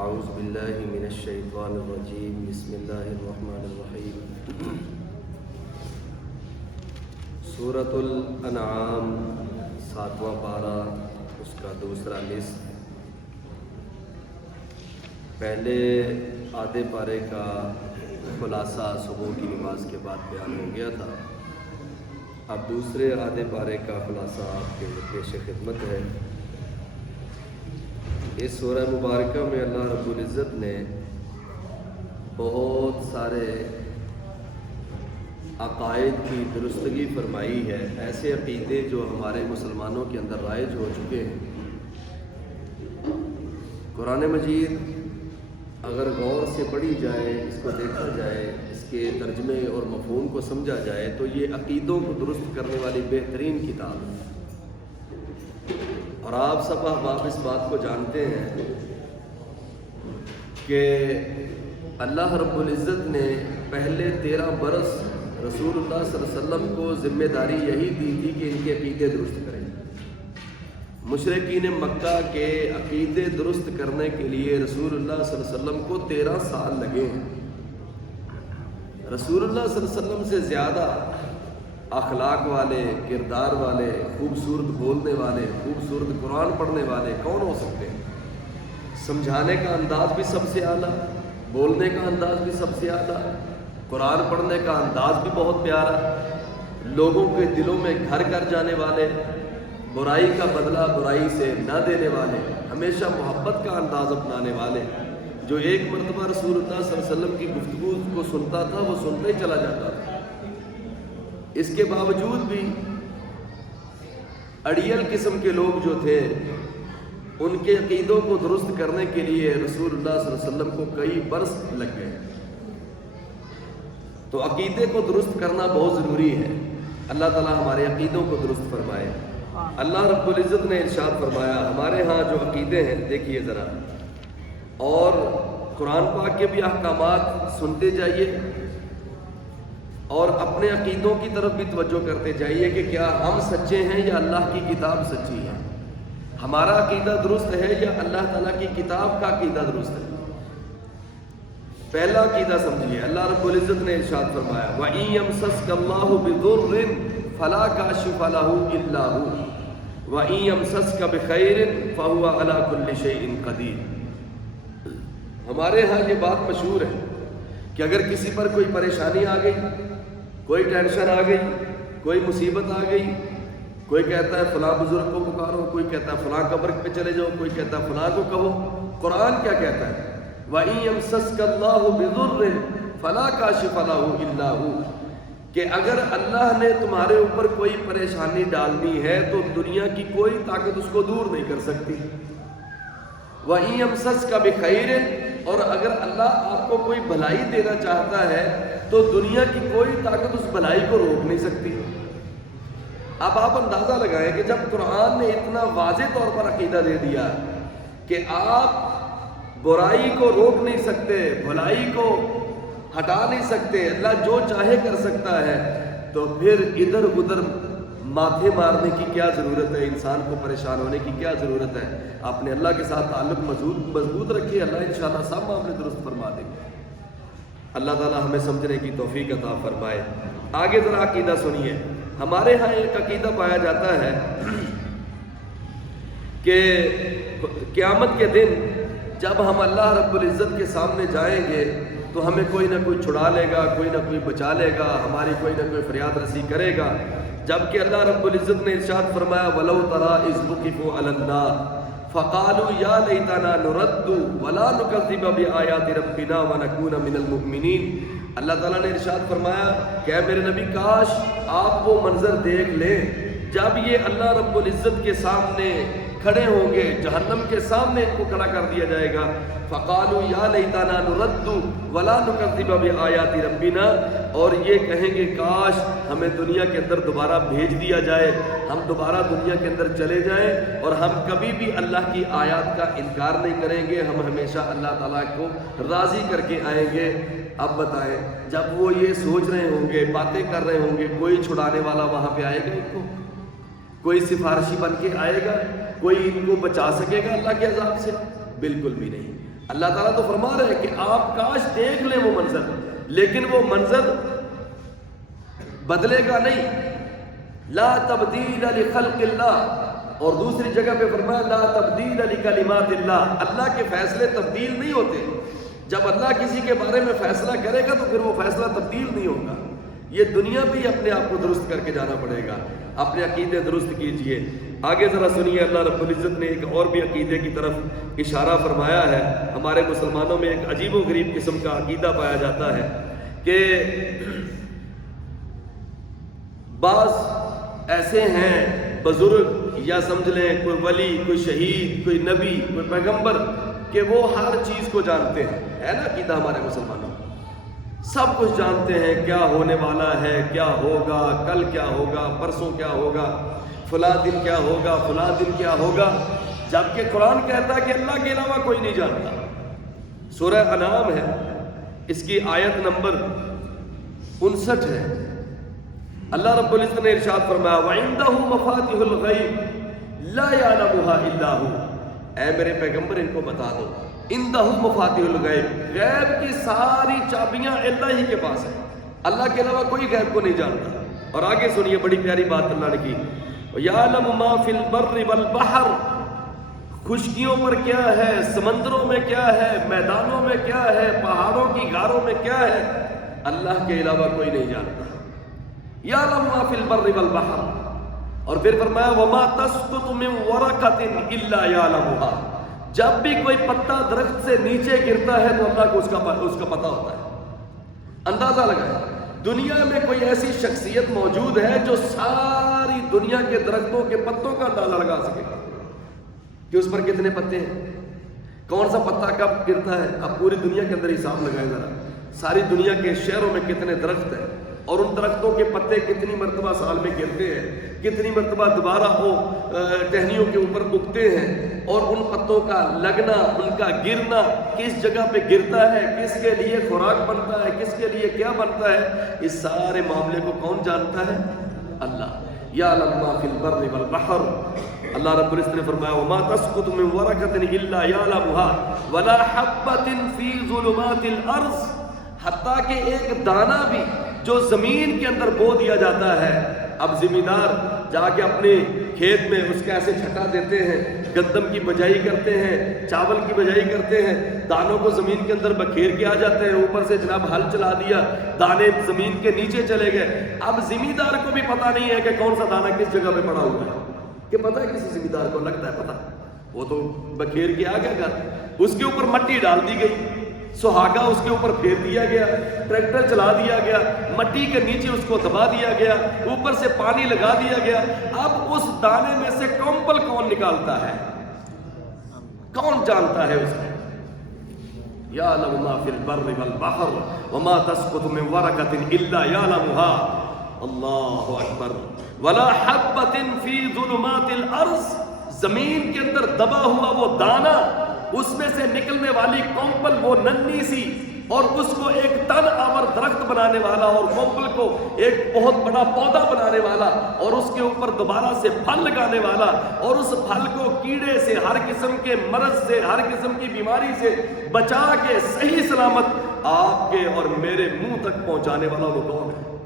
اعوذ باللہ من الشیطان الرجیم بسم اللہ الرحمن الرحیم سورۃ الانعام 7واں پارہ اس کا دوسرا نصف پہلے آدھے پارے کا خلاصہ صبح کی نماز کے بعد بیان ہو گیا تھا. اب دوسرے آدھے پارے کا خلاصہ آپ کے پیش خدمت ہے. اس سورہ مبارکہ میں اللہ رب العزت نے بہت سارے عقائد کی درستگی فرمائی ہے. ایسے عقیدے جو ہمارے مسلمانوں کے اندر رائج ہو چکے ہیں. قرآن مجید اگر غور سے پڑھی جائے، اس کو دیکھا جائے، اس کے ترجمے اور مفہوم کو سمجھا جائے تو یہ عقیدوں کو درست کرنے والی بہترین کتاب ہے. اور آپ سب احباب اس بات کو جانتے ہیں کہ اللہ رب العزت نے پہلے 13 برس رسول اللہ صلی اللہ علیہ وسلم کو ذمہ داری یہی دی تھی کہ ان کے عقیدے درست کریں. مشرکین مکہ کے عقیدے درست کرنے کے لیے رسول اللہ صلی اللہ علیہ وسلم کو 13 سال لگے ہیں. رسول اللہ صلی اللہ علیہ وسلم سے زیادہ اخلاق والے، کردار والے، خوبصورت بولنے والے، خوبصورت قرآن پڑھنے والے کون ہو سکتے ہیں؟ سمجھانے کا انداز بھی سب سے اعلیٰ، بولنے کا انداز بھی سب سے اعلیٰ، قرآن پڑھنے کا انداز بھی بہت پیارا، لوگوں کے دلوں میں گھر کر جانے والے، برائی کا بدلہ برائی سے نہ دینے والے، ہمیشہ محبت کا انداز اپنانے والے. جو ایک مرتبہ رسول اللہ صلی اللہ علیہ وسلم کی گفتگو کو سنتا تھا وہ سنتا ہی چلا جاتا تھا. اس کے باوجود بھی اڑیل قسم کے لوگ جو تھے ان کے عقیدوں کو درست کرنے کے لیے رسول اللہ صلی اللہ علیہ وسلم کو کئی برس لگ گئے. تو عقیدے کو درست کرنا بہت ضروری ہے. اللہ تعالیٰ ہمارے عقیدوں کو درست فرمائے. اللہ رب العزت نے ارشاد فرمایا ہمارے ہاں جو عقیدے ہیں دیکھیے ذرا، اور قرآن پاک کے بھی احکامات سنتے جائیے اور اپنے عقیدوں کی طرف بھی توجہ کرتے جائیے کہ کیا ہم سچے ہیں یا اللہ کی کتاب سچی ہے. ہمارا عقیدہ درست ہے یا اللہ تعالیٰ کی کتاب کا عقیدہ درست ہے. پہلا عقیدہ سمجھیے. اللہ رب العزت نے ارشاد فرمایا وَإِن يَمْسَسْكَ اللَّهُ بِضُرٍّ فَلَا كَاشِفَ لَهُ إِلَّا هُوَ وَإِن يَمْسَسْكَ بِخَيْرٍ فَهُوَ عَلَى كُلِّ شَيْءٍ قَدِيرٌ. ہمارے ہاں یہ بات مشہور ہے کہ اگر کسی پر کوئی پریشانی آ گئی، کوئی ٹینشن آ گئی، کوئی مصیبت آ گئی، کوئی کہتا ہے فلاں بزرگ کو پکارو، کوئی کہتا ہے فلاں قبر پہ چلے جاؤ، کوئی کہتا ہے فلاں کو کہو. قرآن کیا کہتا ہے؟ وَإِن يَمْسَسْكَ اللَّهُ بِضُرٍّ فَلَا كَاشِفَ لَهُ إِلَّا هُوَ کہ اگر اللہ نے تمہارے اوپر کوئی پریشانی ڈالنی ہے تو دنیا کی کوئی طاقت اس کو دور نہیں کر سکتی. وَإِن يَمْسَسْكَ بِخَيْرٍ اور اگر اللہ آپ کو کوئی بھلائی دینا چاہتا ہے تو دنیا کی کوئی طاقت اس بھلائی کو روک نہیں سکتی. اب آپ اندازہ لگائیں کہ جب قرآن نے اتنا واضح طور پر عقیدہ دے دیا کہ آپ برائی کو روک نہیں سکتے، بھلائی کو ہٹا نہیں سکتے، اللہ جو چاہے کر سکتا ہے، تو پھر ادھر ادھر ماتھے مارنے کی کیا ضرورت ہے؟ انسان کو پریشان ہونے کی کیا ضرورت ہے؟ اپنے اللہ کے ساتھ تعلق مضبوط رکھیے، اللہ انشاءاللہ سب معاملے درست فرما دیں گے. اللہ تعالیٰ ہمیں سمجھنے کی توفیق عطا فرمائے. آگے ذرا عقیدہ سنیے. ہمارے ہاں ایک عقیدہ پایا جاتا ہے کہ قیامت کے دن جب ہم اللہ رب العزت کے سامنے جائیں گے تو ہمیں کوئی نہ کوئی چھڑا لے گا، کوئی نہ کوئی بچا لے گا، ہماری کوئی نہ کوئی فریاد رسی کرے گا. جبکہ اللہ رب العزت نے ارشاد فرمایا وَلَوْ تَرَىٰ إِذْ وُقِفُوا عَلَى النَّارِ فَقَالُوا يَا لَيْتَنَا نُرَدُّ وَلَا نُكَذِّبَ بِآيَاتِ رَبِّنَا وَنَكُونَ مِنَ الْمُؤْمِنِينَ. اللہ تعالیٰ نے ارشاد فرمایا کہ اے میرے نبی کاش آپ وہ منظر دیکھ لیں جب یہ اللہ رب العزت کے سامنے کھڑے ہوں گے، جہنم کے سامنے ان کو کھڑا کر دیا جائے گا. فَقَالُوا يَا لَيْتَنَا نُرَدُّ وَلَا نُكَذِّبَ بِآيَاتِ رَبِّنَا اور یہ کہیں گے کاش ہمیں دنیا کے اندر دوبارہ بھیج دیا جائے، ہم دوبارہ دنیا کے اندر چلے جائیں اور ہم کبھی بھی اللہ کی آیات کا انکار نہیں کریں گے، ہم ہمیشہ اللہ تعالیٰ کو راضی کر کے آئیں گے. اب بتائیں جب وہ یہ سوچ رہے ہوں گے، باتیں کر رہے ہوں گے، کوئی چھڑانے والا وہاں پہ آئے گا ان کو؟ کوئی سفارشی بن کے آئے گا؟ کوئی ان کو بچا سکے گا اللہ کے عذاب سے؟ بالکل بھی نہیں. اللہ تعالیٰ تو فرما رہے ہیں کہ آپ کاش دیکھ لیں وہ منظر، لیکن وہ منظر بدلے گا نہیں. لا تبدیل لخلق اللہ، اور دوسری جگہ پہ فرمایا لا تبدیل لکلمات اللہ. اللہ کے فیصلے تبدیل نہیں ہوتے. جب اللہ کسی کے بارے میں فیصلہ کرے گا تو پھر وہ فیصلہ تبدیل نہیں ہوگا. یہ دنیا بھی اپنے آپ کو درست کر کے جانا پڑے گا. اپنے عقیدے درست کیجئے. آگے ذرا سنیے، اللہ رب العزت نے ایک اور بھی عقیدے کی طرف اشارہ فرمایا ہے. ہمارے مسلمانوں میں ایک عجیب و غریب قسم کا عقیدہ پایا جاتا ہے کہ بعض ایسے ہیں بزرگ، یا سمجھ لیں کوئی ولی، کوئی شہید، کوئی نبی، کوئی پیغمبر، کہ وہ ہر چیز کو جانتے ہیں. ہے نا عقیدہ ہمارے مسلمانوں، سب کچھ جانتے ہیں، کیا ہونے والا ہے، کیا ہوگا، کل کیا ہوگا، پرسوں کیا ہوگا، فلاں دن کیا ہوگا، فلاں دن کیا ہوگا. جبکہ قرآن کہتا ہے کہ اللہ کے علاوہ کوئی نہیں جانتا. سورہ انعام ہے، اس کی آیت نمبر 59 ہے. اللہ رب العزت نے ارشاد فرمایا وَعِندَهُ مَفَاتِحُ الْغَيْبِ لَا يَعْلَمُهَا إِلَّا هُوَ. اے میرے پیغمبر ان کو بتا دو، عِندَهُ مَفَاتِحُ الْغَيْبِ، غیب کی ساری چابیاں اللہ ہی کے پاس ہیں. اللہ کے علاوہ کوئی غیب کو نہیں جانتا. اور آگے سنیے، بڑی پیاری بات اللہ نے کی، وَيَعْلَمُ مَا فِي الْبَرِّ وَالْبَحْرِ. خشکیوں پر کیا ہے، سمندروں میں کیا ہے، میدانوں میں کیا ہے، پہاڑوں کی غاروں میں کیا ہے، اللہ کے علاوہ کوئی نہیں جانتا. یعلم ما فی البر والبحر. اور پھر فرمایا وما تسقط من ورقۃ الا یعلمها. جب بھی کوئی پتا درخت سے نیچے گرتا ہے تو اللہ کو اس کا پتہ ہوتا ہے. اندازہ لگائیں، دنیا میں کوئی ایسی شخصیت موجود ہے جو ساری دنیا کے درختوں کے پتوں کا اندازہ لگا سکے کہ اس پر کتنے پتے ہیں، کون سا پتا کب گرتا ہے. اب پوری دنیا کے اندر حساب لگائیں ذرا، ساری دنیا کے شہروں میں کتنے درخت ہیں، اور ان درختوں کے پتے کتنی مرتبہ سال میں گرتے ہیں، کتنی مرتبہ دوبارہ وہ ٹہنیوں کے اوپر اگتے ہیں، اور ان پتوں کا لگنا، ان کا گرنا، کس جگہ پہ گرتا ہے، کس کے لیے خوراک بنتا ہے، کس کے لیے کیا بنتا ہے، اس سارے معاملے کو کون جانتا ہے؟ اللہ. یعلم ما فی البر والبحر. اللہ رب العزت نے فرمایا وما تسقط من ورقۃ الا یعلمها ولا حبۃ فی ظلمات الارض. حتیٰ کہ ایک دانہ بھی جو زمین کے اندر بو دیا جاتا ہے. اب زمیندار جا کے اپنے کھیت میں اس کا ایسے چھٹا دیتے ہیں، گندم کی بجائی کرتے ہیں، چاول کی بجائی کرتے ہیں، دانوں کو زمین کے اندر بکھیر کے آ جاتے ہیں، اوپر سے جناب ہل چلا دیا، دانے زمین کے نیچے چلے گئے. اب زمیندار کو بھی پتہ نہیں ہے کہ کون سا دانہ کس جگہ پہ پڑا ہوا ہے. کہ پتہ ہے کسی زمیندار کو لگتا ہے پتہ، وہ تو بکھیر کے آ گیا گھر، اس کے اوپر مٹی ڈال دی گئی، سہاگا اس کے اوپر پھیر دیا گیا، ٹریکٹر چلا دیا گیا، مٹی کے نیچے اس کو دبا دیا گیا، اوپر سے پانی لگا دیا گیا. اب اس دانے میں سے کمپل کون نکالتا ہے؟ کون جانتا ہے اس کو؟ یعلم ما فی البر والبحر وما تسقط من ورقۃ الا یعلمها. اللہ اکبر. ولا حبۃ فی ظلمات الارض. زمین کے اندر دبا ہوا وہ دانہ، اس میں سے نکلنے والی کمپل وہ ننھی سی، اور اس کو ایک تن آور درخت بنانے والا، اور کمپل کو ایک بہت بڑا پودا بنانے والا، اور اس کے اوپر دوبارہ سے پھل لگانے والا، اور اس پھل کو کیڑے سے، ہر قسم کے مرض سے، ہر قسم کی بیماری سے بچا کے صحیح سلامت آپ کے اور میرے منہ تک پہنچانے والا وہ کون ہے؟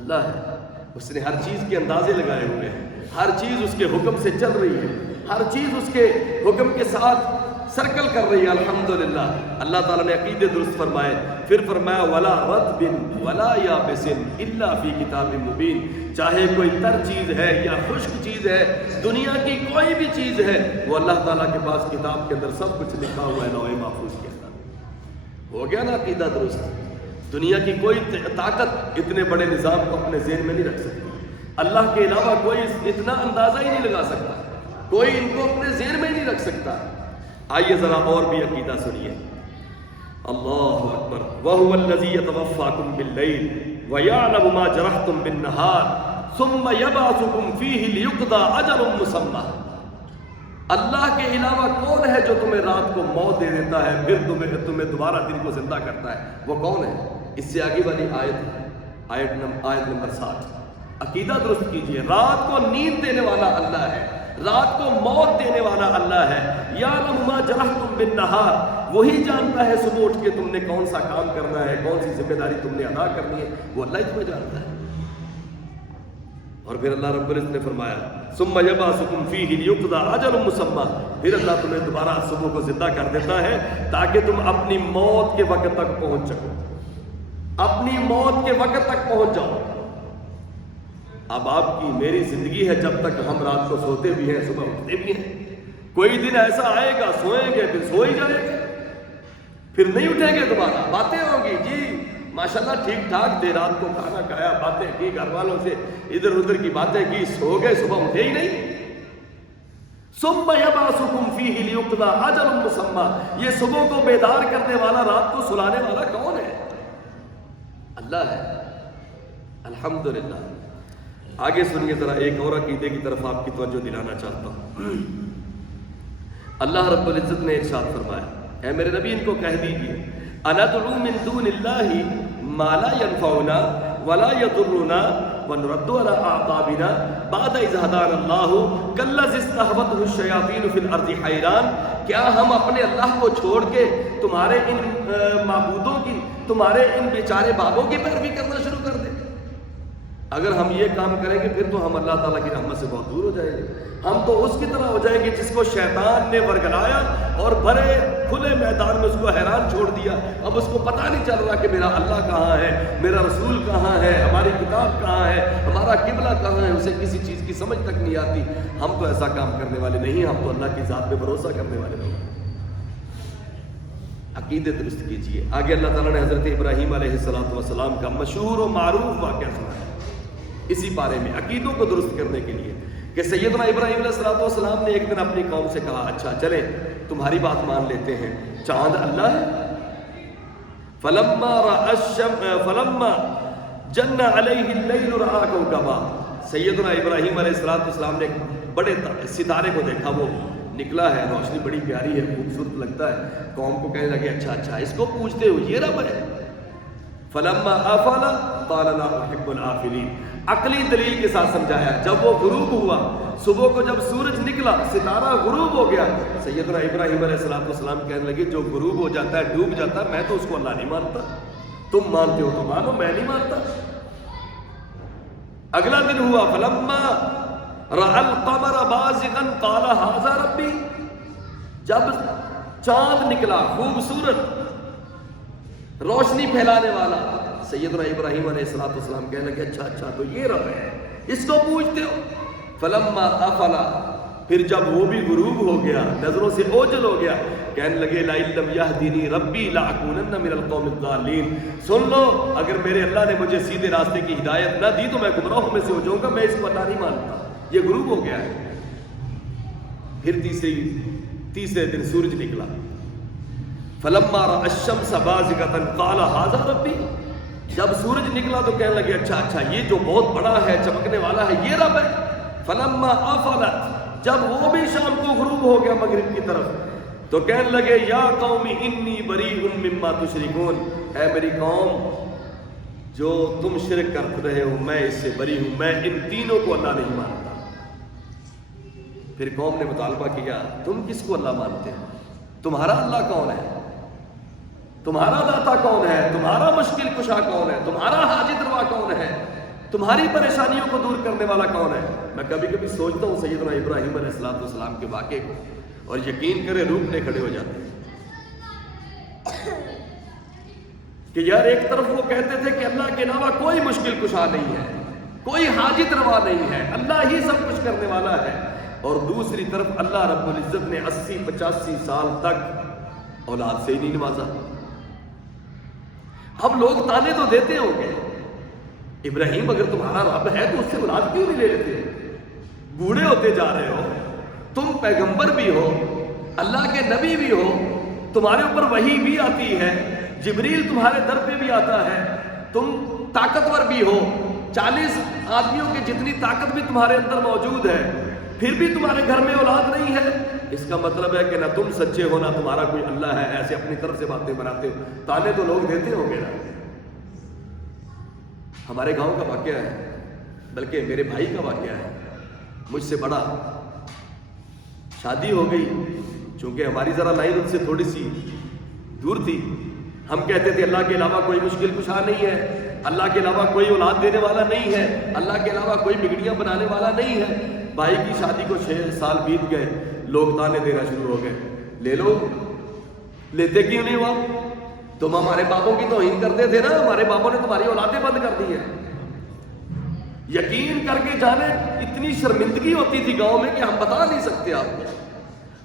اللہ ہے. اس نے ہر چیز کے اندازے لگائے ہوئے ہیں، ہر چیز اس کے حکم سے چل رہی ہے، ہر چیز اس کے حکم کے ساتھ سرکل کر رہی ہے. الحمدللہ. اللہ تعالیٰ نے عقیدے درست فرمائے. پھر فرمایا ولا رطب ولا یابس الا فی کتاب مبین. چاہے کوئی تر چیز ہے یا خشک چیز ہے، دنیا کی کوئی بھی چیز ہے، وہ اللہ تعالیٰ کے پاس کتاب کے اندر سب کچھ لکھا ہوا ہے لوح محفوظ کے اندر. ہو گیا نا عقیدہ درست. دنیا کی کوئی طاقت اتنے بڑے نظام کو اپنے ذہن میں نہیں رکھ سکتی. اللہ کے علاوہ کوئی اتنا اندازہ ہی نہیں لگا سکتا، کوئی ان کو اپنے ذہن میں نہیں رکھ سکتا. آئیے ذرا اور بھی عقیدہ سنیے. اللہ اکبر. وَهُوَ الَّذِي يَتَوَفَّاكُمْ بِاللَّيْلِ وَيَعْلَمُ مَا جَرَحْتُمْ بِالنَّهَارِ ثُمَّ يَبْعَثُكُمْ فِيهِ لِيُقْضَىٰ أَجَلٌ مُّسَمًّى. اللہ کے علاوہ کون ہے جو تمہیں رات کو موت دے دیتا ہے پھر تمہیں دوبارہ دن کو زندہ کرتا ہے؟ وہ کون ہے؟ اس سے آگے والی آیت نمبر 60. عقیدہ درست کیجئے. رات کو نیند دینے والا اللہ ہے، رات کو موت دینے والا اللہ ہے. یعلم ما جرحتم بالنہار, وہی جانتا ہے صبح اٹھ کے تم نے کون سا کام کرنا ہے, کون سی ذمہ داری تم نے ادا کرنی ہے, وہ اللہ ہی تمہیں جانتا ہے. اور پھر اللہ رب العزت نے فرمایا ثم یبعثکم فیہ لیقضی اجل مسمی, پھر اللہ تمہیں دوبارہ صبح کو زندہ کر دیتا ہے تاکہ تم اپنی موت کے وقت تک پہنچ سکو, اپنی موت کے وقت تک پہنچ جاؤ. اب آپ کی میری زندگی ہے جب تک ہم رات کو سوتے بھی ہیں صبح اٹھتے بھی ہیں. کوئی دن ایسا آئے گا سوئیں گے پھر سو ہی جائیں گے, پھر نہیں اٹھیں گے دوبارہ. باتیں ہوں گی جی ماشاءاللہ ٹھیک ٹھاک دیر رات کو کھانا کھایا, باتیں کی, گھر والوں سے ادھر ادھر کی باتیں کی, سو گئے, صبح اٹھے ہی نہیں. ثم یبعثکم فیہ لیقضی اجل مسمی, یہ صبح کو بیدار کرنے والا, رات کو سلانے والا کون ہے؟ اللہ ہے. الحمدللہ. آگے سنیے ذرا ایک اور عقیدے کی طرف آپ کی توجہ دلانا چاہتا ہوں. اللہ رب العزت نے ارشاد فرمایا, اے میرے نبی ان کو کہہ دیجیے اندعو من دون اللہ ما لا ينفعنا ولا يضرنا ونرد على اعقابنا بعد اذ هدانا الله كالذي استهوته الشياطين في الارض حيران, کیا ہم اپنے اللہ کو چھوڑ کے تمہارے ان معبودوں کی, تمہارے ان بیچارے بابوں کی پیروی کرنا شروع کر دیں؟ اگر ہم یہ کام کریں گے پھر تو ہم اللہ تعالیٰ کی رحمت سے بہت دور ہو جائیں گے. ہم تو اس کی طرح ہو جائیں گے جس کو شیطان نے ورگلایا اور بھرے کھلے میدان میں اس کو حیران چھوڑ دیا. اب اس کو پتہ نہیں چل رہا کہ میرا اللہ کہاں ہے, میرا رسول کہاں ہے, ہماری کتاب کہاں ہے, ہمارا قبلہ کہاں ہے, اسے کسی چیز کی سمجھ تک نہیں آتی. ہم تو ایسا کام کرنے والے نہیں, ہم تو اللہ کی ذات پہ بھروسہ کرنے والے نہیں. عقیدے درست کیجیے. آگے اللہ تعالیٰ نے حضرت ابراہیم علیہ السلام کا مشہور و معروف واقعہ سنایا اسی بارے میں عقیدوں کو درست کرنے کے لیے کہ سیدنا ابراہیم علیہ السلام نے ایک دن اپنی قوم سے کہا اچھا چلیں تمہاری بات مان لیتے ہیں, چاند اللہ ہے. فلما جن علیہ اللیل رأى کوكبا, سیدنا ابراہیم علیہ السلام نے ایک بڑے ستارے کو دیکھا, وہ نکلا ہے, روشنی بڑی پیاری ہے, خوبصورت لگتا ہے. قوم کو کہنے لگے اچھا اس کو پوچھتے ہو یہ رب ہے. فلما آفل قال لا احب الآفلین, عقلی دلیل کے ساتھ سمجھایا. جب وہ غروب ہوا, صبح کو جب سورج نکلا, ستارہ غروب ہو گیا, سیدنا ابراہیم علیہ السلام کہنے لگے جو غروب ہو جاتا ہے, ڈوب جاتا ہے, میں تو اس کو اللہ نہیں مانتا. تم مانتے ہو تو مانو, میں نہیں مانتا. اگلا دن ہوا فلما رأى القمر بازغا قال هذا ربی, جب چاند نکلا خوبصورت روشنی پھیلانے والا, سیدنا ابراہیم علیہ السلام کہنے لگے اچھا تو یہ رب ہے, اس کو پوچھتے ہو. فلما افل, پھر جب وہ بھی غروب ہو گیا, نظروں سے اوجل ہو گیا, کہنے لگے لئن لم یہدینی ربی لأکونن من القوم الضالین, سن لو اگر میرے اللہ نے مجھے سیدھے راستے کی ہدایت نہ دی تو میں گمراہوں میں سے ہو جاؤں گا, میں اس کو اللہ نہیں مانتا. یہ غروب ہو گیا ہے. پھر تیسرے دن سورج نکلا. فلما رأى الشمس بازغة قال هذا ربی, جب سورج نکلا تو کہنے لگے اچھا یہ جو بہت بڑا ہے, چمکنے والا ہے, یہ رب ہے. فلما آفلت, جب وہ بھی شام کو غروب ہو گیا مغرب کی طرف, تو کہنے لگے یا قوم انی بریء مما تشرکون, اے میری قوم جو تم شرک کر رہے ہو میں اس سے بری ہوں, میں ان تینوں کو اللہ نہیں مانتا. پھر قوم نے مطالبہ کیا تم کس کو اللہ مانتے ہو, تمہارا اللہ کون ہے, تمہارا داتا کون ہے, تمہارا مشکل کشا کون ہے, تمہارا حاجت روا کون ہے, تمہاری پریشانیوں کو دور کرنے والا کون ہے. میں کبھی سوچتا ہوں سیدنا ابراہیم علیہ السلام کے واقعے کو, اور یقین کرے روٹنے کھڑے ہو جاتے ہیں کہ یار ایک طرف وہ کہتے تھے کہ اللہ کے علاوہ کوئی مشکل کشا نہیں ہے, کوئی حاجت روا نہیں ہے, اللہ ہی سب کچھ کرنے والا ہے, اور دوسری طرف اللہ رب العزت نے 80-85 سال تک اولاد سے ہی نہیں نوازا. اب لوگ تانے تو دیتے ہوں گے, ابراہیم اگر تمہارا رب ہے تو اس سے اولاد کیوں نہیں لے لیتے, بوڑھے ہوتے جا رہے ہو, تم پیغمبر بھی ہو, اللہ کے نبی بھی ہو, تمہارے اوپر وحی بھی آتی ہے, جبریل تمہارے در پہ بھی آتا ہے, تم طاقتور بھی ہو, 40 آدمیوں کی جتنی طاقت بھی تمہارے اندر موجود ہے, پھر بھی تمہارے گھر میں اولاد نہیں ہے. اس کا مطلب ہے کہ نہ تم سچے ہو نہ تمہارا کوئی اللہ ہے. ایسے اپنی طرف سے باتیں بناتے ہو, تانے تو لوگ دیتے ہوں گے نا. ہمارے گاؤں کا واقعہ ہے, بلکہ میرے بھائی کا واقعہ ہے, مجھ سے بڑا, شادی ہو گئی، چونکہ ہماری ذرا لائن ان سے تھوڑی سی دور تھی، ہم کہتے تھے اللہ کے علاوہ کوئی مشکل کشا نہیں ہے، اللہ کے علاوہ کوئی اولاد دینے والا نہیں ہے، اللہ کے علاوہ کوئی بگڑیاں بنانے والا نہیں ہے۔ بھائی کی شادی کو 6 سال بیت گئے، لوگ تانے دینا شروع ہو گئے، لے لو، لیتے کیوں نہیں ہوا؟ تم ہمارے باپوں کی توہین کرتے تھے نا، ہمارے باپوں نے تمہاری اولادیں بند کر دی ہیں۔ یقین کر کے جانے اتنی شرمندگی ہوتی تھی گاؤں میں کہ ہم بتا نہیں سکتے آپ کو۔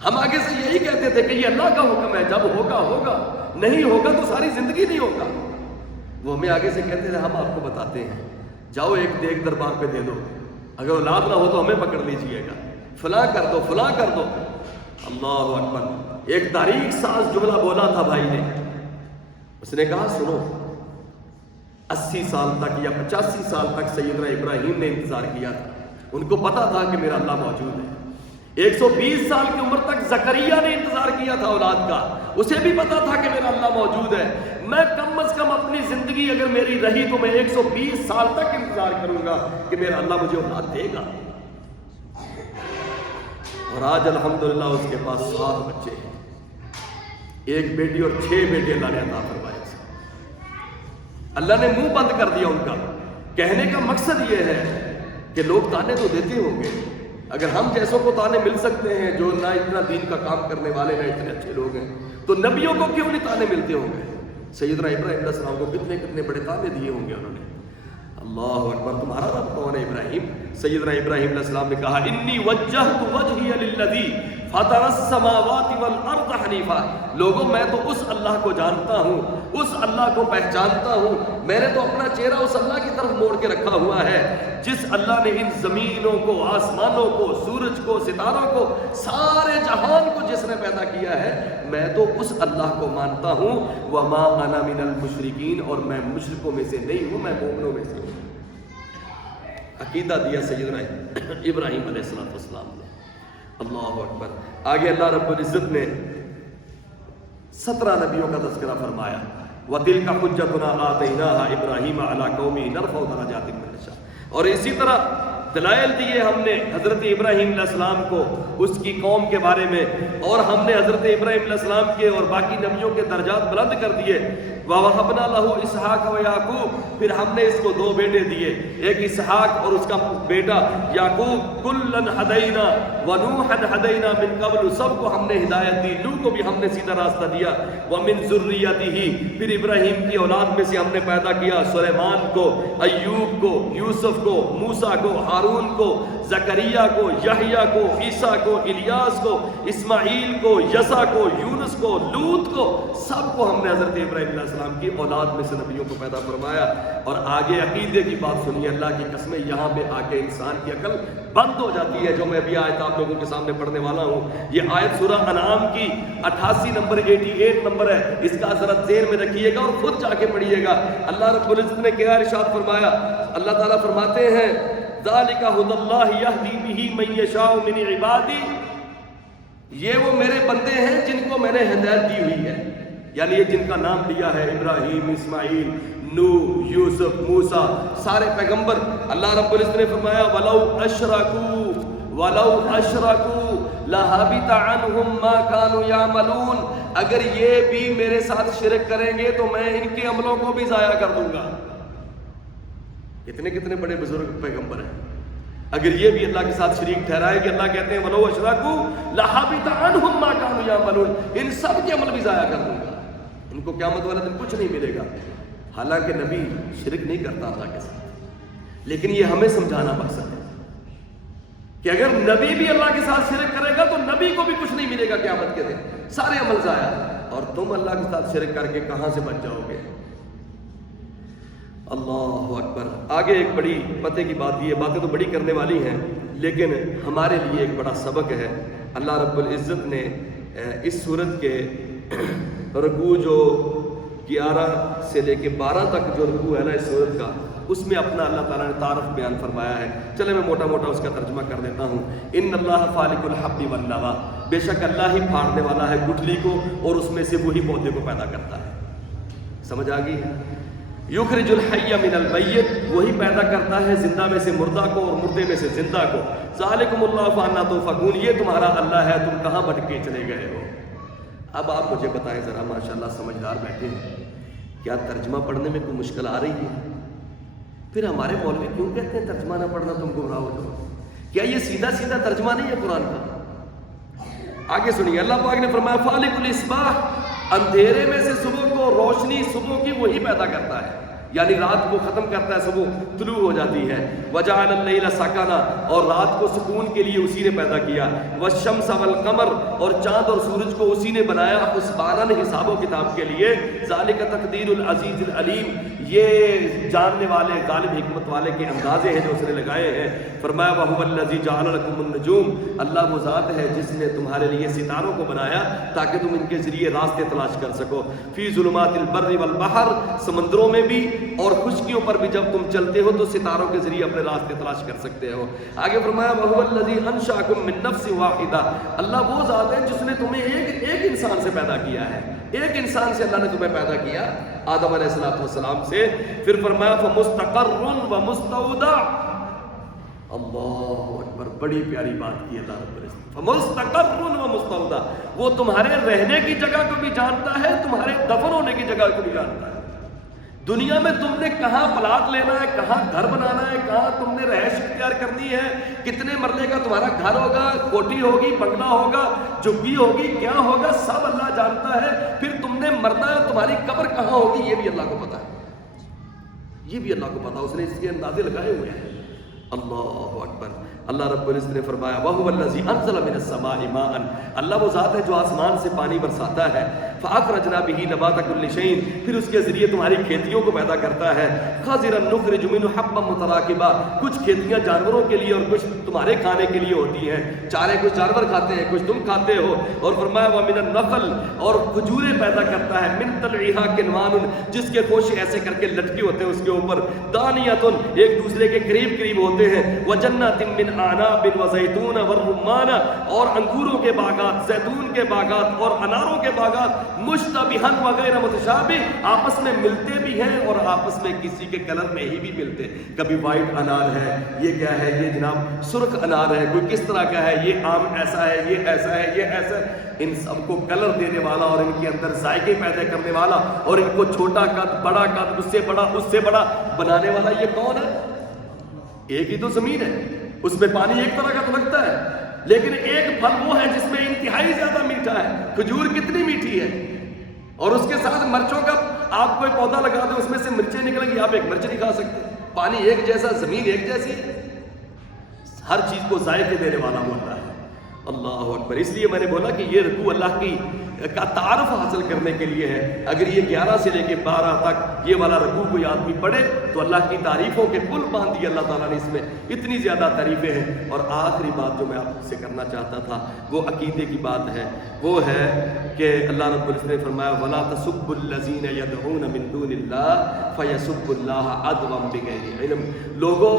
ہم آگے سے یہی کہتے تھے کہ یہ اللہ کا حکم ہے، جب ہوگا ہوگا، نہیں ہوگا تو ساری زندگی نہیں ہوگا۔ وہ ہمیں آگے سے کہتے تھے ہم آپ کو بتاتے ہیں، جاؤ ایک دیگ دربار پہ دے دو، اگر اولاد نہ ہو تو ہمیں پکڑ لیجئے گا، فلاں کر دو فلاں کر دو۔ اللہ اکبر۔ ایک تاریخ ساز جملہ بولا تھا بھائی نے، اس نے کہا سنو، 80 سال تک یا 85 سال تک سیدنا ابراہیم نے انتظار کیا تھا، ان کو پتا تھا کہ میرا اللہ موجود ہے۔ 120 سال کی عمر تک زکریا نے انتظار کیا تھا اولاد کا، اسے بھی پتا تھا کہ میرا اللہ موجود ہے۔ میں کم از کم اپنی زندگی اگر میری رہی تو میں 120 سال تک انتظار کروں گا کہ میرا اللہ مجھے اولاد دے گا۔ اور آج الحمدللہ اس کے پاس 7 بچے ہیں، 1 بیٹی اور 6 بیٹے اللہ نے عطا فرمائے۔ اللہ نے منہ بند کر دیا ان کا۔ کہنے کا مقصد یہ ہے کہ لوگ تانے تو دیتے ہوں گے، اگر ہم جیسوں کو تانے مل سکتے ہیں جو نہ اتنا دین کا کام کرنے والے نہ اتنے اچھے لوگ ہیں، تو نبیوں کو کیوں نہیں تانے ملتے ہوں گے؟ سیدنا ابراہیم علیہ السلام کو کتنے کتنے بڑے تانے دیے ہوں گے انہوں نے۔ اللہ اکبر۔ تمہارا رب کون ہے؟ ابراہیم۔ سیدنا ابراہیم علیہ السلام نے کہا انی وجہت وجہی للذی فطر السماوات والارض حنیفا۔ لوگوں میں تو اس اللہ کو جانتا ہوں، اس اللہ کو پہچانتا ہوں، میں نے تو اپنا چہرہ اس اللہ کی طرف موڑ کے رکھا ہوا ہے جس اللہ نے ان زمینوں کو، آسمانوں کو، سورج کو، ستاروں کو، سارے جہان کو جس نے پیدا کیا ہے، میں تو اس اللہ کو مانتا ہوں۔ وما انا من المشرکین، اور میں مشرکوں میں سے نہیں ہوں، میں مومنوں میں سے ہوں۔ عقیدہ دیا سیدنا ابراہیم علیہ السلام نے۔ اللہ اکبر۔ آگے اللہ رب العزت نے 17 نبیوں کا تذکرہ فرمایا۔ وَتِلْكَ حُجَّتُنَا آتَيْنَاهَا إِبْرَاهِيمَ عَلَىٰ قَوْمِهِ نَرْفَعُ دَرَجَاتٍ مَّن نَّشَاءُ۔ اور اسی طرح دلائل دیے ہم نے حضرت ابراہیم علیہ السلام کو اس کی قوم کے بارے میں، اور ہم نے حضرت ابراہیم علیہ السلام کے اور باقی نبیوں کے درجات بلند کر دیے۔ وَوَهَبْنَا لَهُ إِسْحَاقَ وَيَعْقُوبَ، پھر ہم نے اس کو 2 بیٹے دیے، ایک اسحاق اور اس کا بیٹا یعقوب۔ کُلًّا هَدَيْنَا وَنُوحًا هَدَيْنَا مِن قَبْلُ، سب کو ہم نے ہدایت دی، نوح کو بھی ہم نے سیدھا راستہ دیا۔ وَمِن ذُرِّيَّتِهِ، پھر ابراہیم کی اولاد میں سے ہم نے پیدا کیا سلیمان کو، ایوب کو، یوسف کو، موسیٰ کو، ہارون کو، زکریا کو، یحییٰ کو، عیسیٰ کو، الیاس کو، اسماعیل کو، یسع کو، یونس کو، لوط کو، سب کو ہم نے حضرت ابراہیم علیہ السلام کی اولاد میں سے نبیوں کو پیدا فرمایا۔ اور آگے عقیدے کی بات سنیے، اللہ کی قسمیں یہاں پہ آ کے انسان کی عقل بند ہو جاتی ہے، جو میں ابھی آیت آپ لوگوں کے سامنے پڑھنے والا ہوں۔ یہ آیت سورہ انعام کی 88 نمبر 88 نمبر ہے، اس کا ذرا ذہن میں رکھیے گا اور خود جا کے پڑھیے گا۔ اللہ رب العزت نے کیا ارشاد فرمایا؟ اللہ تعالیٰ فرماتے ہیں ذَلِكَ هُدَى اللَّهِ يَهْدِي بِهِ مَن يَشَاءُ مِنْ عِبَادِهِ، یہ وہ میرے بندے ہیں جن کو میں نے ہدایت دی ہوئی ہے، یعنی یہ جن کا نام لیا ہے ابراہیم، اسماعیل، نوح، یوسف، موسیٰ، سارے پیغمبر۔ اللہ رب العزت نے فرمایا وَلَوْ أَشْرَكُوا لَحَبِطَ عَنْهُمْ مَا كَانُوا يَعْمَلُونَ، اگر یہ بھی میرے ساتھ شرک کریں گے تو میں ان کے عملوں کو بھی ضائع کر دوں گا۔ کتنے کتنے بڑے بزرگ پیغمبر ہیں، اگر یہ بھی اللہ کے ساتھ شریک ٹھہرائے کہ اللہ کہتے ہیں وَلَوْ أَشْرَكُوا لَحَبِطَ عَنْهُمْ مَا كَانُوا يَعْمَلُونَ، ان سب کے عمل بھی ضائع کر دوں گا، ان کو قیامت والے دن کچھ نہیں ملے گا۔ حالانکہ نبی شرک نہیں کرتا اللہ کے ساتھ، لیکن یہ ہمیں سمجھانا مقصد ہے کہ اگر نبی بھی اللہ کے ساتھ شرک کرے گا تو نبی کو بھی کچھ نہیں ملے گا قیامت کے دن، سارے عمل ضائع، اور تم اللہ کے ساتھ شرک کر کے کہاں سے بچ جاؤ گے؟ اللہ اکبر۔ آگے ایک بڑی پتے کی بات، یہ باتیں تو بڑی کرنے والی ہیں لیکن ہمارے لیے ایک بڑا سبق ہے۔ اللہ رب العزت نے اس سورت کے رکوع جو 11 سے لے کے 12 تک جو رکوع ہے نا اس سورت کا، اس میں اپنا اللہ تعالیٰ نے تعارف بیان فرمایا ہے۔ چلے میں موٹا موٹا اس کا ترجمہ کر دیتا ہوں۔ ان اللہ فالق الحب والنوا، بے شک اللہ ہی پھاڑنے والا ہے گٹھلی کو اور اس میں سے وہی پودے کو پیدا کرتا ہے۔ سمجھ آ گئی ہے؟ یخرج الحی من المیت، وہی پیدا کرتا ہے زندہ میں سے مردہ کو اور مردے میں سے زندہ کو. ذالکم اللہ فانا تؤفکون، یہ تمہارا اللہ ہے، تم کہاں بھٹک کے چلے گئے ہو. اب آپ مجھے بتائیں ذرا، ماشاءاللہ سمجھدار بیٹھے ہیں، کیا ترجمہ پڑھنے میں کوئی مشکل آ رہی ہے؟ پھر ہمارے مولوی کیوں کہتے ہیں ترجمہ نہ پڑھنا تم گمراہ ہو جاؤ؟ کیا یہ سیدھا سیدھا ترجمہ نہیں ہے قرآن کا؟ آگے سنیے، اللہ پاک نے فرمایا فالق الاصباح، اندھیرے میں سے صبح کو روشنی، صبح کی وہی پیدا کرتا ہے، یعنی رات کو ختم کرتا ہے، صبح طلوع ہو جاتی ہے. وجعل اللیل سکنا، اور رات کو سکون کے لیے اسی نے پیدا کیا. والشمس والقمر، اور چاند اور سورج کو اسی نے بنایا حسبانا، حساب و کتاب کے لیے. ذالک تقدیر العزیز العلیم، یہ جاننے والے غالب حکمت والے کے اندازے ہیں جو اس نے لگائے ہیں. فرمایا وَهُوَ الَّذِي جَعَلَ لَكُمُ النُّجُومَ، اللہ وہ ذات ہے جس نے تمہارے لیے ستاروں کو بنایا تاکہ تم ان کے ذریعے راستے تلاش کر سکو. فی ظلمات البر والبحر، سمندروں میں بھی اور خشکیوں پر بھی جب تم چلتے ہو تو ستاروں کے ذریعے اپنے راستے تلاش کر سکتے ہو. آگے فرمایا وَهُوَ الَّذِي أَنشَأَكُم مِّن نَّفْسٍ وَاحِدَةٍ، اللہ وہ ذات ہے جس نے تمہیں ایک انسان سے پیدا کیا ہے، ایک انسان سے اللہ نے تمہیں پیدا کیا، آدم علیہ السلام سے. پھر فرمایا فَمُسْتَقَرٌّ وَمُسْتَوْدَعٌ، اللہ اکبر، بڑی پیاری بات کی اللہ رب العزت. فَمُسْتَقَرٌّ وَمُسْتَوْدَعٌ، وہ تمہارے رہنے کی جگہ کو بھی جانتا ہے، تمہارے دفن ہونے کی جگہ کو بھی جانتا ہے. دنیا میں تم نے کہاں پلاٹ لینا ہے، کہاں گھر بنانا ہے، کہاں تم نے رہائش اختیار کرنی ہے، کتنے مرلے کا تمہارا گھر ہوگا، کوٹھی ہوگی، بنگلہ ہوگا، جھگی ہوگی، کیا ہوگا، سب اللہ جانتا ہے. پھر تم نے مرنا ہے، تمہاری قبر کہاں ہوگی یہ بھی اللہ کو پتا ہے، یہ بھی اللہ کو پتا، اس نے اس کے اندازے لگائے ہوئے ہیں. اللہ اکبر. اللہ رب العزت نے فرمایا وَهُوَ الَّذِي أَنزَلَ مِنَ السَّمَاءِ مَاءً، اللہ وہ ذات ہے جو آسمان سے پانی برساتا ہے. فَأَخْرَجْنَا بِهِ نَبَاتَ كُلِّ شَيْءٍ، پھر اس کے ذریعے تمہاری کھیتیوں کو پیدا کرتا ہے. خَضِرًا نُخْرِجُ مِنْهُ حَبًّا مُتَرَاكِبًا، کچھ کھیتیاں جانوروں کے لیے اور کچھ تمہارے کھانے کے لیے ہوتی ہیں، چارے کچھ جانور کھاتے ہیں، کچھ تم کھاتے ہو. اور فرمایا وَمِنَ النَّخْلِ، اور کھجوریں پیدا کرتا ہے، مِنْ طَلْعِهَا كِنْوَانٌ، جس کے خوشے ایسے کر کے لٹکے ہوتے ہیں اس کے اوپر، دَانِيَةٌ، ایک دوسرے کے قریب قریب ہوتے ہیں. وَجَنَّاتٍ مِّنْ أَعْنَابٍ وَزَيْتُونَ وَالرُّمَّانَ، اور انگوروں کے باغات، زیتون کے باغات اور اناروں کے باغات. مشتبہاً وغیرہ متشابہ، آپس میں ملتے بھی ہیں اور آپس میں کسی کے کلر میں ہی بھی ملتے. کبھی وائٹ انار ہے، یہ کیا ہے، یہ جناب سرخ انار ہے، کوئی کس طرح کا ہے، یہ آم ایسا ہے، یہ ایسا ہے، یہ ایسا ہے. ان سب کو کلر دینے والا اور ان کے اندر ذائقے پیدا کرنے والا اور ان کو چھوٹا قد، بڑا قد، اس سے بڑا، اس سے بڑا بنانے والا یہ کون ہے؟ ایک ہی تو زمین ہے، اس میں پانی ایک طرح کا تو لگتا ہے، لیکن ایک پھل وہ ہے جس میں انتہائی زیادہ میٹھا ہے. کھجور کتنی میٹھی ہے، اور اس کے ساتھ مرچوں کا آپ کوئی پودا لگا دیں اس میں سے مرچیں نکلیں گی، آپ ایک مرچ نہیں کھا سکتے. پانی ایک جیسا، زمین ایک جیسی ہے، ہر چیز کو ذائقے دینے والا ہوتا ہے. اللہ اکبر. اس لیے میں نے بولا کہ یہ رکوع اللہ کی کا تعارف حاصل کرنے کے لیے ہے. اگر یہ 11 سے لے کے 12 تک یہ والا رکوع کوئی آدمی پڑھے تو اللہ کی تعریفوں کے پل باندھ دیے اللہ تعالیٰ نے. اس میں اتنی زیادہ تعریفیں ہیں. اور آخری بات جو میں آپ سے کرنا چاہتا تھا وہ عقیدے کی بات ہے. وہ ہے کہ اللہ رب العزت نے فرمایا وَلَا تَسُبُّوا الَّذِينَ يَدْعُونَ مِن دُونِ اللَّهِ فَيَسُبُّوا اللَّهَ عَدْوًا بِغَيْرِ عِلْمٍ. لوگوں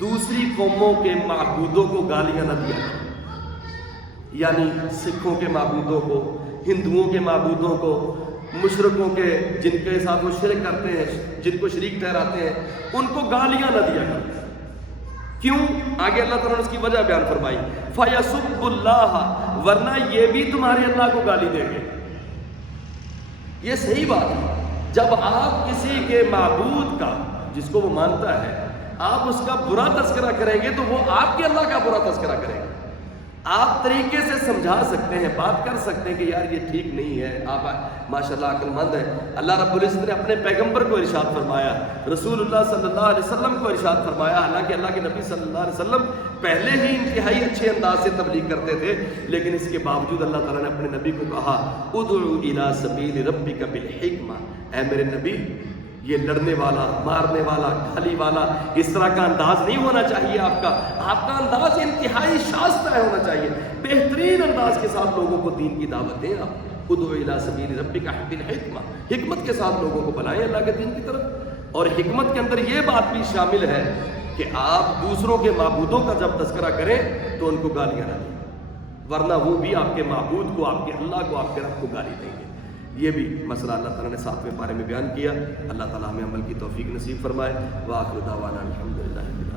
دوسری قوموں کے معبودوں کو گالیاں نہ دیا کرو، یعنی سکھوں کے معبودوں کو، ہندوؤں کے معبودوں کو، مشرکوں کے جن کے ساتھ وہ شرک کرتے ہیں، جن کو شریک ٹھہراتے ہیں، ان کو گالیاں نہ دیا کرو. کیوں؟ آگے اللہ تعالیٰ نے اس کی وجہ بیان فرمائی فَيَسُبُّ اللَّهَ، ورنہ یہ بھی تمہارے اللہ کو گالی دیں گے. یہ صحیح بات ہے. جب آپ کسی کے معبود کا جس کو وہ مانتا ہے آپ اس کا برا تذکرہ کریں گے تو وہ آپ کے اللہ کا برا تذکرہ کریں گے. آپ طریقے سے سمجھا سکتے ہیں، بات کر سکتے ہیں کہ یار یہ ٹھیک نہیں ہے، آپ ماشاءاللہ عقل مند ہیں. اللہ رب العزت نے اپنے پیغمبر کو ارشاد فرمایا، رسول اللہ صلی اللہ علیہ وسلم کو ارشاد فرمایا، حالانکہ اللہ کے نبی صلی اللہ علیہ وسلم پہلے ہی انتہائی اچھے انداز سے تبلیغ کرتے تھے، لیکن اس کے باوجود اللہ تعالیٰ نے اپنے نبی کو کہا ادعو الی سبیل ربک بالحکمہ، اے میرے نبی یہ لڑنے والا، مارنے والا، گالی والا اس طرح کا انداز نہیں ہونا چاہیے. آپ کا انداز انتہائی شائستہ ہونا چاہیے. بہترین انداز کے ساتھ لوگوں کو دین کی دعوت دیں. آپ ادعو الی سبیل ربک بالحکمہ، حکمت کے ساتھ لوگوں کو بلائیں اللہ کے دین کی طرف. اور حکمت کے اندر یہ بات بھی شامل ہے کہ آپ دوسروں کے معبودوں کا جب تذکرہ کریں تو ان کو گالیاں نہ دیں، ورنہ وہ بھی آپ کے معبود کو، آپ کے اللہ کو، آپ کے رب کو گالی دیں گے. یہ بھی مسئلہ اللہ تعالیٰ نے 7ویں پارے میں بیان کیا. اللہ تعالیٰ ہمیں عمل کی توفیق نصیب فرمائے. وآخر دعوانا الحمدللہ.